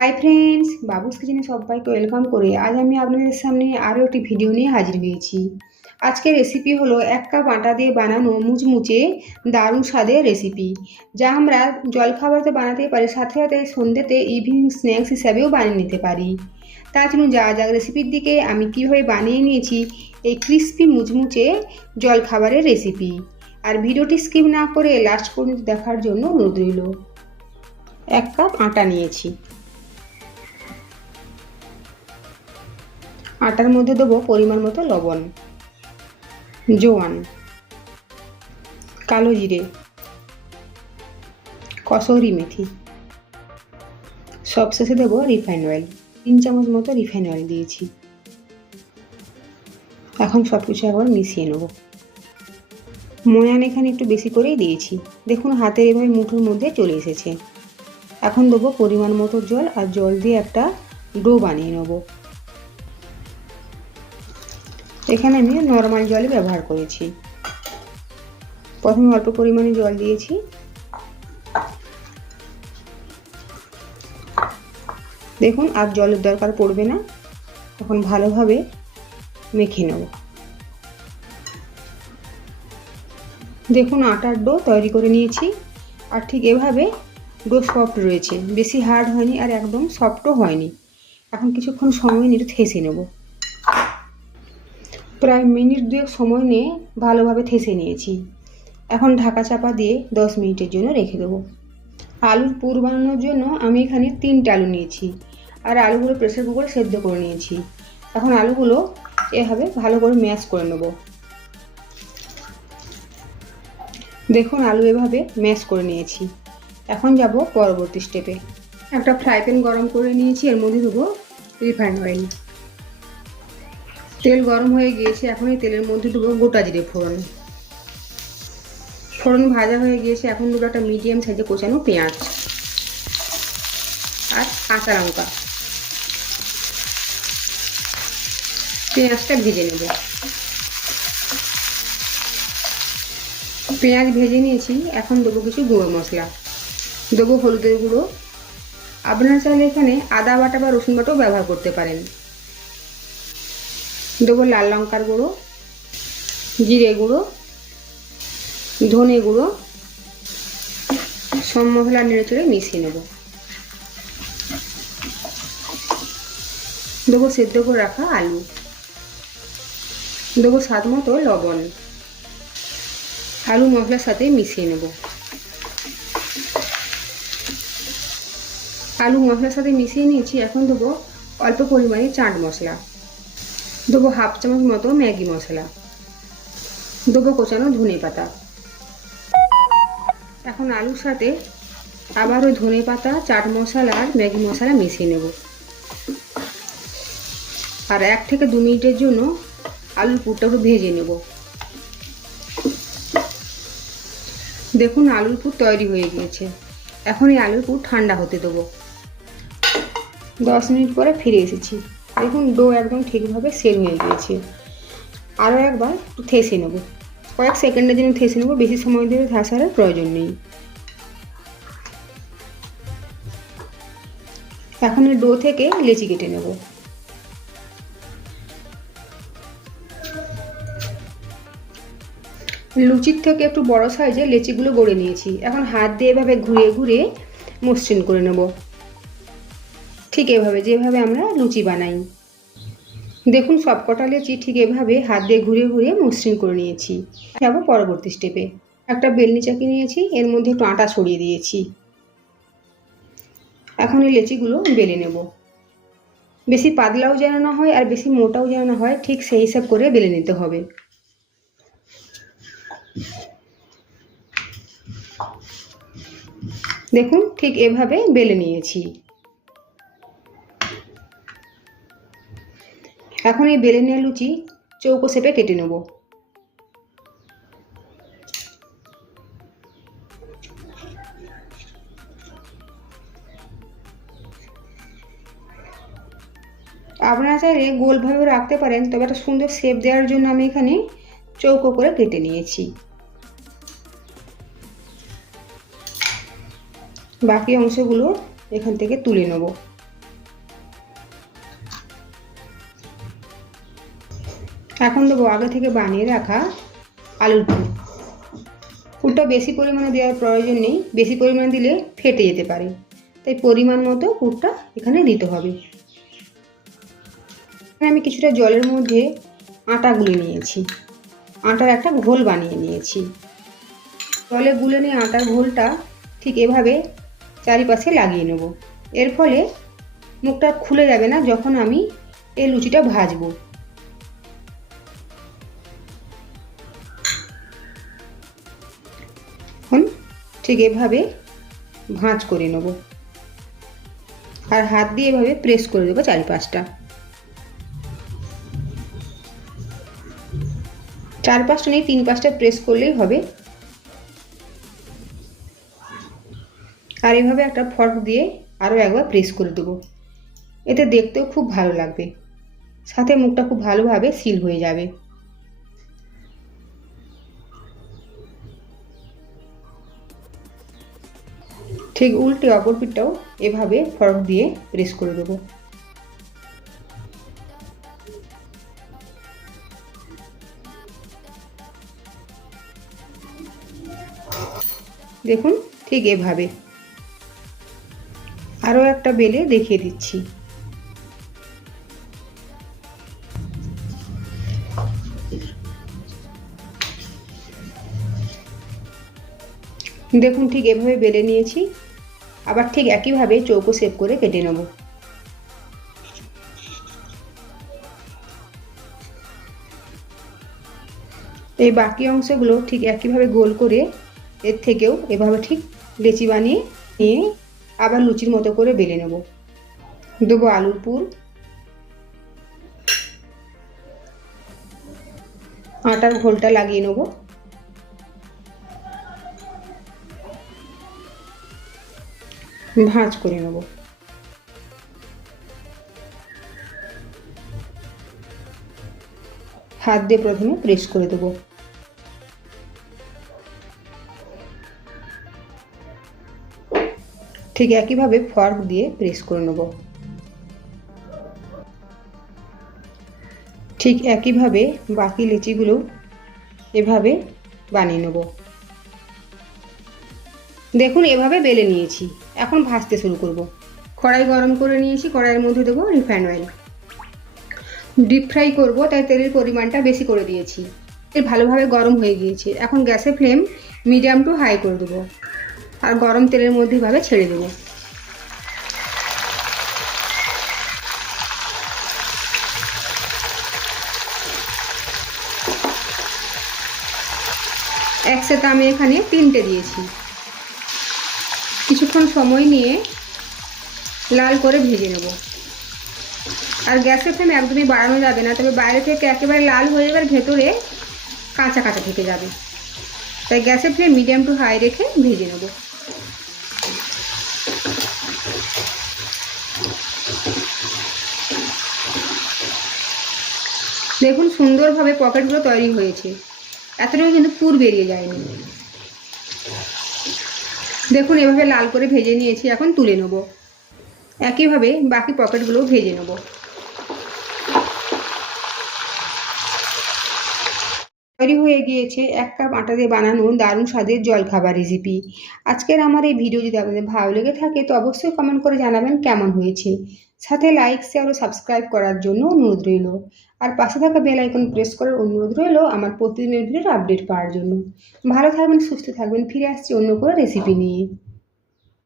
Hi friends, বাবুস কিচেনে সবাইকে welcome করে আজ আমি আপনাদের সামনে আরও একটি ভিডিও নিয়ে হাজির হয়েছি। আজকের রেসিপি হলো 1 কাপ আটা দিয়ে বানানো মুচমুচে দারুণ স্বাদের রেসিপি, যা আমরা জলখাবারতে বানাতে পারি, সাথে সাথে সন্ধ্যেতে ইভিনিং স্ন্যাক্স হিসাবেও বানিয়ে নিতে পারি। তার জন্য যা যা রেসিপির দিকে আমি কীভাবে বানিয়ে নিয়েছি এই ক্রিস্পি মুচমুচে জলখাবারের রেসিপি। আর ভিডিওটি স্কিপ না করে লাস্ট পর্যন্ত দেখার জন্য অনুরোধ রইল। 1 কাপ আটা নিয়েছি। আটার মধ্যে দেবো পরিমাণ মতো লবণ, জোয়ান, কালো জিরে, কসৌরি মেথি, সবশেষে দেবো রিফাইন্ড অয়েল। 3 চামচ মতো রিফাইন্ড অয়েল দিয়েছি। এখন সব কিছু একবার মিশিয়ে নেব। ময়ান এখানে একটু বেশি করেই দিয়েছি, দেখুন হাতের এভাবে মুঠোর মধ্যে চলে এসেছে। এখন দেবো পরিমাণ মতো জল, আর জল দিয়ে একটা ডো বানিয়ে নেব। এখানে আমি নর্মাল জলই ব্যবহার করেছি। প্রথমে অল্প পরিমাণে জল দিয়েছি, দেখুন আর জলের দরকার পড়বে না। তখন ভালোভাবে মেখে নেব। দেখুন আটার ডো তৈরি করে নিয়েছি, আর ঠিক এভাবে ডো সফট রয়েছে, বেশি হার্ড হয়নি আর একদম সফটও হয়নি। এখন কিছুক্ষণ সময় নিয়ে থেসে নেব। প্রায় মিনিট 2 সময় নিয়ে ভালোভাবে থেসে নিয়েছি। এখন ঢাকা চাপা দিয়ে 10 মিনিটের জন্য রেখে দেবো। আলুর পুর বানানোর জন্য আমি এখানে 3টে আলু নিয়েছি, আর আলুগুলো প্রেসার কুকারে সেদ্ধ করে নিয়েছি। এখন আলুগুলো এভাবে ভালো করে ম্যাশ করে নেব। দেখুন আলু এভাবে ম্যাশ করে নিয়েছি। এখন যাব পরবর্তী স্টেপে। একটা ফ্রাই প্যান গরম করে নিয়েছি, এর মধ্যে দেবো রিফাইন্ড অয়েল। তেল গরম হয়ে গিয়েছে, এখন এই তেলের মধ্যে দেবো গোটা জিরে ফোড়ন। ফোড়ন ভাজা হয়ে গিয়েছে, এখন দেবো একটা মিডিয়াম সাইজে কোচানো পেঁয়াজ আর কাঁচা লঙ্কা। পেঁয়াজটা ভেজে নেব। পেঁয়াজ ভেজে নিয়েছি, এখন দেবো কিছু গুঁড়ো মশলা। দেবো হলুদের গুঁড়ো। আপনারা চাইলে এখানে আদা বাটা বা রসুন বাটাও ব্যবহার করতে পারেন। দেবো লাল লঙ্কার গুঁড়ো, জিরে গুঁড়ো, ধনে গুঁড়ো। সব মশলা নেড়েচেড়ে মিশিয়ে নেব। দেবো সেদ্ধ করে রাখা আলু। দেবো স্বাদ মতো লবণ। আলু মশলার সাথে মিশিয়ে নেব। আলু মশলার সাথে মিশিয়ে নিয়েছি। এখন দেবো অল্প পরিমাণে চাট মশলা। দেবো হাফ চামচ মতো ম্যাগি মশলা। দেবো কোচানো ধনে পাতা। এখন আলুর সাথে আবার ওই ধনে পাতা, চাট মশলা আর ম্যাগি মশলা মিশিয়ে নেব। আর 1 থেকে 2 মিনিটের জন্য আলুর পুরটা একটু ভেজে নেব। দেখুন আলুর পুর তৈরি হয়ে গিয়েছে। এখন এই আলুর পুর ঠান্ডা হতে দেবো। 10 মিনিট পরে ফিরে এসেছি। দেখুন ডো একদম ঠিকভাবে সেট হয়ে গিয়েছে। আরও একবার একটু থেসে নেব, কয়েক সেকেন্ডের জন্য থেসে নেব, বেশি সময় ধরে ধাসার প্রয়োজন নেই। এখন এই ডো থেকে লেচি কেটে নেব। লুচির থেকে একটু বড় সাইজে লেচিগুলো গড়ে নিয়েছি। এখন হাত দিয়ে এভাবে ঘুরিয়ে ঘুরিয়ে মসৃণ করে নেব, ঠিক এভাবে যেভাবে আমরা লুচি বানাই। দেখুন সবকটা লেচি ঠিক এভাবে হাত দিয়ে ঘুরিয়ে ঘুরিয়ে মসৃণ করে নিয়েছি। যাবো পরবর্তী স্টেপে। একটা বেলনি চাকি নিয়েছি, এর মধ্যে একটু আটা ছড়িয়ে দিয়েছি। এখন এই লেচিগুলো বেলে নেব। বেশি পাতলাও যেন না হয় আর বেশি মোটাও যেন না হয়, ঠিক সেই হিসাব করে বেলে নিতে হবে। দেখুন ঠিক এভাবে বেলে নিয়েছি। এখন এই বেলে নেওয়া লুচি চৌকো শেপে কেটে নেব। আপনারা চাইলে গোলভাবেও রাখতে পারেন, তবে একটা সুন্দর শেপ দেওয়ার জন্য আমি এখানে চৌকো করে কেটে নিয়েছি। বাকি অংশগুলো এখান থেকে তুলে নেব। এখন দেবো আগে থেকে বানিয়ে রাখা আলুর পুর। পুরটা বেশি পরিমাণে দেওয়ার প্রয়োজন নেই, বেশি পরিমাণে দিলে ফেটে যেতে পারে, তাই পরিমাণ মতো পুরটা এখানে দিতে হবে। আমি কিছুটা জলের মধ্যে আটা গুলে নিয়েছি, আটার একটা ঘোল বানিয়ে নিয়েছি। জলে গুলে নিয়ে আটার ঘোলটা ঠিক এভাবে চারিপাশে লাগিয়ে নেব। এর ফলে মুখটা খুলে যাবে না যখন আমি এই লুচিটা ভাজবো। এখন ঠিক এভাবে ভাঁজ করে নেব আর হাত দিয়ে এভাবে প্রেস করে দেবো চারপাশটা। চারপাশটা নেই, 3-5টা প্রেস করলেই হবে। আর এভাবে একটা ফর্ক দিয়ে আরও একবার প্রেস করে দেবো, এতে দেখতেও খুব ভালো লাগবে, সাথে মুখটা খুব ভালোভাবে সিল হয়ে যাবে। ঠিক উল্টে অপর পিঠটাও এভাবে ফর্ক দিয়ে প্রেস করে দেবো। দেখুন ঠিক এভাবে আরও একটা বেলে দেখিয়ে দিচ্ছি। দেখুন ঠিক এভাবে বেলে নিয়েছি, আবার ঠিক একইভাবে চৌকো শেপ করে কেটে নেব। এই বাকি অংশগুলো ঠিক একইভাবে গোল করে এর থেকেও এভাবে ঠিক লেচি বানিয়ে নিয়ে আবার লুচির মতো করে বেলে নেব। দেবো আলুর পুর, আটার ঘোলটা লাগিয়ে নেব, ভাঁজ করে নেব। হাত দিয়ে প্রথমে প্রেস করে দেবো। ঠিক একইভাবে ফর্ক দিয়ে প্রেস করে নেব। ঠিক একইভাবে বাকি লিচিগুলো এভাবে বানিয়ে নেব। দেখুন এভাবে বেলে নিয়েছি, এখন ভাজতে শুরু করব। কড়াই গরম করে নিয়েছি, কড়াইয়ের মধ্যে দেবো রিফাইন অয়েল। ডিপ ফ্রাই করব তাই তেলের পরিমাণটা বেশি করে দিয়েছি। তেল ভালোভাবে গরম হয়ে গিয়েছে, এখন গ্যাসের ফ্লেম মিডিয়াম টু হাই করে দেবো আর গরম তেলের মধ্যে এভাবে ছেড়ে দেবো। একসাথে আমি এখানে 3টে দিয়েছি। কিছুক্ষণ সময় নিয়ে লাল করে ভেজে নেব। আর গ্যাসের ফ্লেম একদমই বাড়ানো যাবে না, তবে বাইরে থেকে একেবারে লাল হয়ে যাবে আর ভেতরে কাঁচা কাঁচা থেকে যাবে, তাই গ্যাসের ফ্লেম মিডিয়াম টু হাই রেখে ভেজে নেব। দেখুন সুন্দরভাবে পকেটগুলো তৈরি হয়েছে, এতটাও কিন্তু পুর বেরিয়ে যায়নি। দেখুন এভাবে লাল করে ভেজে নিয়েছি, এখন তুলে নেব। একইভাবে বাকি পকেটগুলো ভেজে নেব। তৈরি হয়ে গিয়েছে 1 কাপ আটা দিয়ে বানানো দারুণ স্বাদের জলখাবার রেসিপি। আজকের আমার এই ভিডিও যদি আপনাদের ভালো লেগে থাকে তো অবশ্যই কমেন্ট করে জানাবেন কেমন হয়েছে। সাথে লাইক, শেয়ার ও সাবস্ক্রাইব করার জন্য অনুরোধ রইল। আর পাশে থাকা বেল আইকন প্রেস করার অনুরোধ রইল আমার প্রতিদিনের ভিডিওর আপডেট পাওয়ার জন্য। ভালো থাকবেন, সুস্থ থাকবেন, ফিরে আসছি অন্য কোনো রেসিপি নিয়ে।